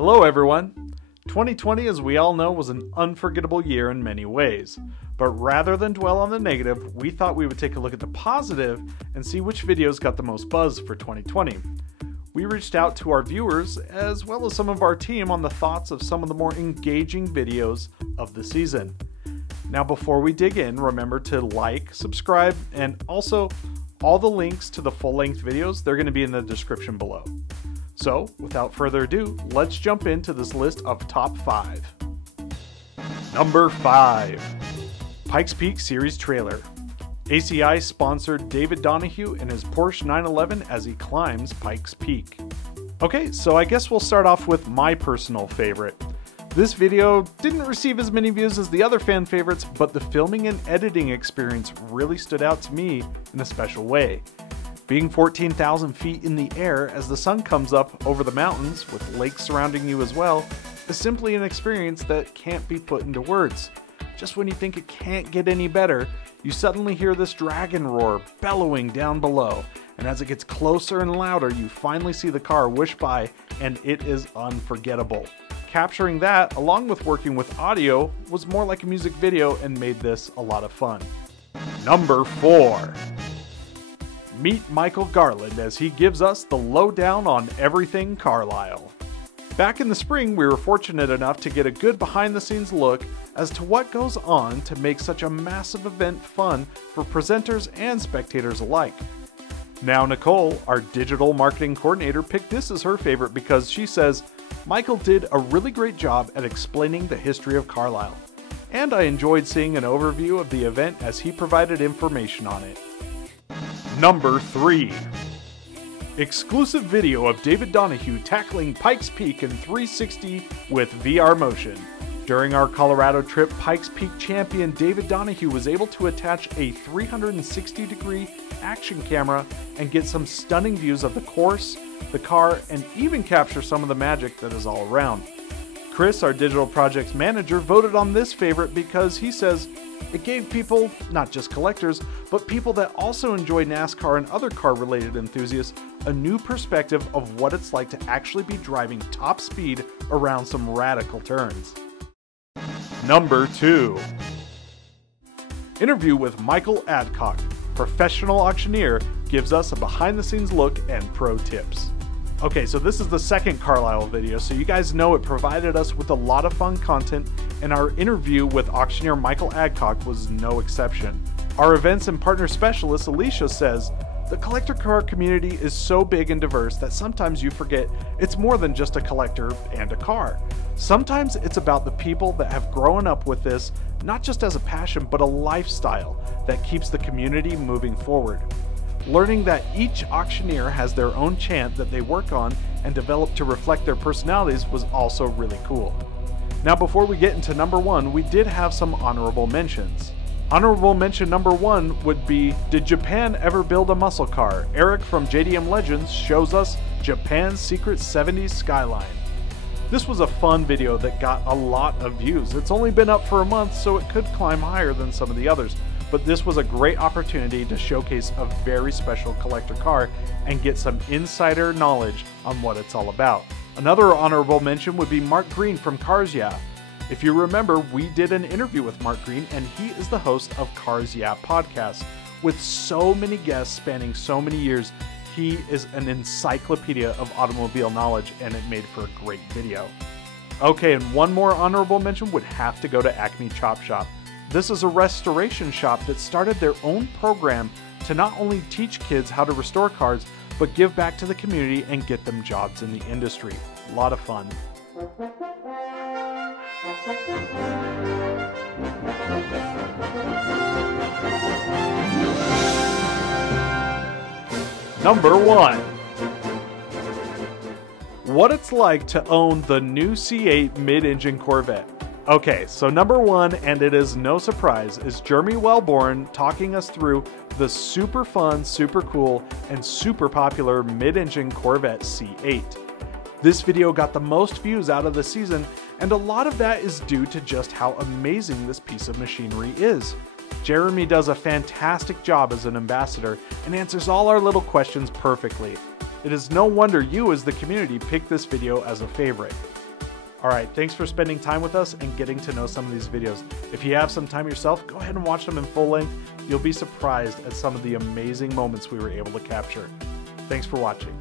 Hello everyone! 2020, as we all know, was an unforgettable year in many ways. But rather than dwell on the negative, we thought we would take a look at the positive and see which videos got the most buzz for 2020. We reached out to our viewers, as well as some of our team, on the thoughts of some of the more engaging videos of the season. Now before we dig in, remember to like, subscribe, and also all the links to the full-length videos, they're going to be in the description below. So, without further ado, let's jump into this list of top 5. Number 5. Pikes Peak Series Trailer. ACI sponsored David Donohue in his Porsche 911 as he climbs Pikes Peak. Okay, so I guess we'll start off with my personal favorite. This video didn't receive as many views as the other fan favorites, but the filming and editing experience really stood out to me in a special way. Being 14,000 feet in the air as the sun comes up over the mountains with lakes surrounding you as well is simply an experience that can't be put into words. Just when you think it can't get any better, you suddenly hear this dragon roar bellowing down below, and as it gets closer and louder, you finally see the car whoosh by, and it is unforgettable. Capturing that, along with working with audio, was more like a music video and made this a lot of fun. Number 4. Meet Michael Garland as he gives us the lowdown on everything Carlisle. Back in the spring, we were fortunate enough to get a good behind-the-scenes look as to what goes on to make such a massive event fun for presenters and spectators alike. Now Nicole, our digital marketing coordinator, picked this as her favorite because she says, Michael did a really great job at explaining the history of Carlisle, and I enjoyed seeing an overview of the event as he provided information on it. Number 3. Exclusive video of David Donohue tackling Pikes Peak in 360 with VR motion. During our Colorado trip, Pikes Peak champion David Donohue was able to attach a 360-degree action camera and get some stunning views of the course, the car, and even capture some of the magic that is all around. Chris, our digital projects manager, voted on this favorite because he says it gave people, not just collectors, but people that also enjoy NASCAR and other car-related enthusiasts, a new perspective of what it's like to actually be driving top speed around some radical turns. Number 2. Interview with Michael Adcock, professional auctioneer, gives us a behind-the-scenes look and pro tips. Okay, so this is the second Carlisle video, so you guys know it provided us with a lot of fun content, and our interview with auctioneer Michael Adcock was no exception. Our events and partner specialist Alicia says, the collector car community is so big and diverse that sometimes you forget it's more than just a collector and a car. Sometimes it's about the people that have grown up with this, not just as a passion, but a lifestyle that keeps the community moving forward. Learning that each auctioneer has their own chant that they work on and develop to reflect their personalities was also really cool. Now before we get into number 1, we did have some honorable mentions. Honorable mention number 1 would be, did Japan ever build a muscle car? Eric from JDM Legends shows us Japan's secret 70s Skyline. This was a fun video that got a lot of views. It's only been up for a month, so it could climb higher than some of the others. But this was a great opportunity to showcase a very special collector car and get some insider knowledge on what it's all about. Another honorable mention would be Mark Green from Cars Yeah. If you remember, we did an interview with Mark Green, and he is the host of Cars Yeah podcast. With so many guests spanning so many years, he is an encyclopedia of automobile knowledge, and it made for a great video. Okay, and one more honorable mention would have to go to Acme Chop Shop. This is a restoration shop that started their own program to not only teach kids how to restore cars, but give back to the community and get them jobs in the industry. A lot of fun. Number 1. What it's like to own the new C8 mid-engine Corvette. Okay, so number 1, and it is no surprise, is Jeremy Wellborn talking us through the super fun, super cool, and super popular mid-engine Corvette C8. This video got the most views out of the season, and a lot of that is due to just how amazing this piece of machinery is. Jeremy does a fantastic job as an ambassador and answers all our little questions perfectly. It is no wonder you as the community picked this video as a favorite. Alright, thanks for spending time with us and getting to know some of these videos. If you have some time yourself, go ahead and watch them in full length. You'll be surprised at some of the amazing moments we were able to capture. Thanks for watching.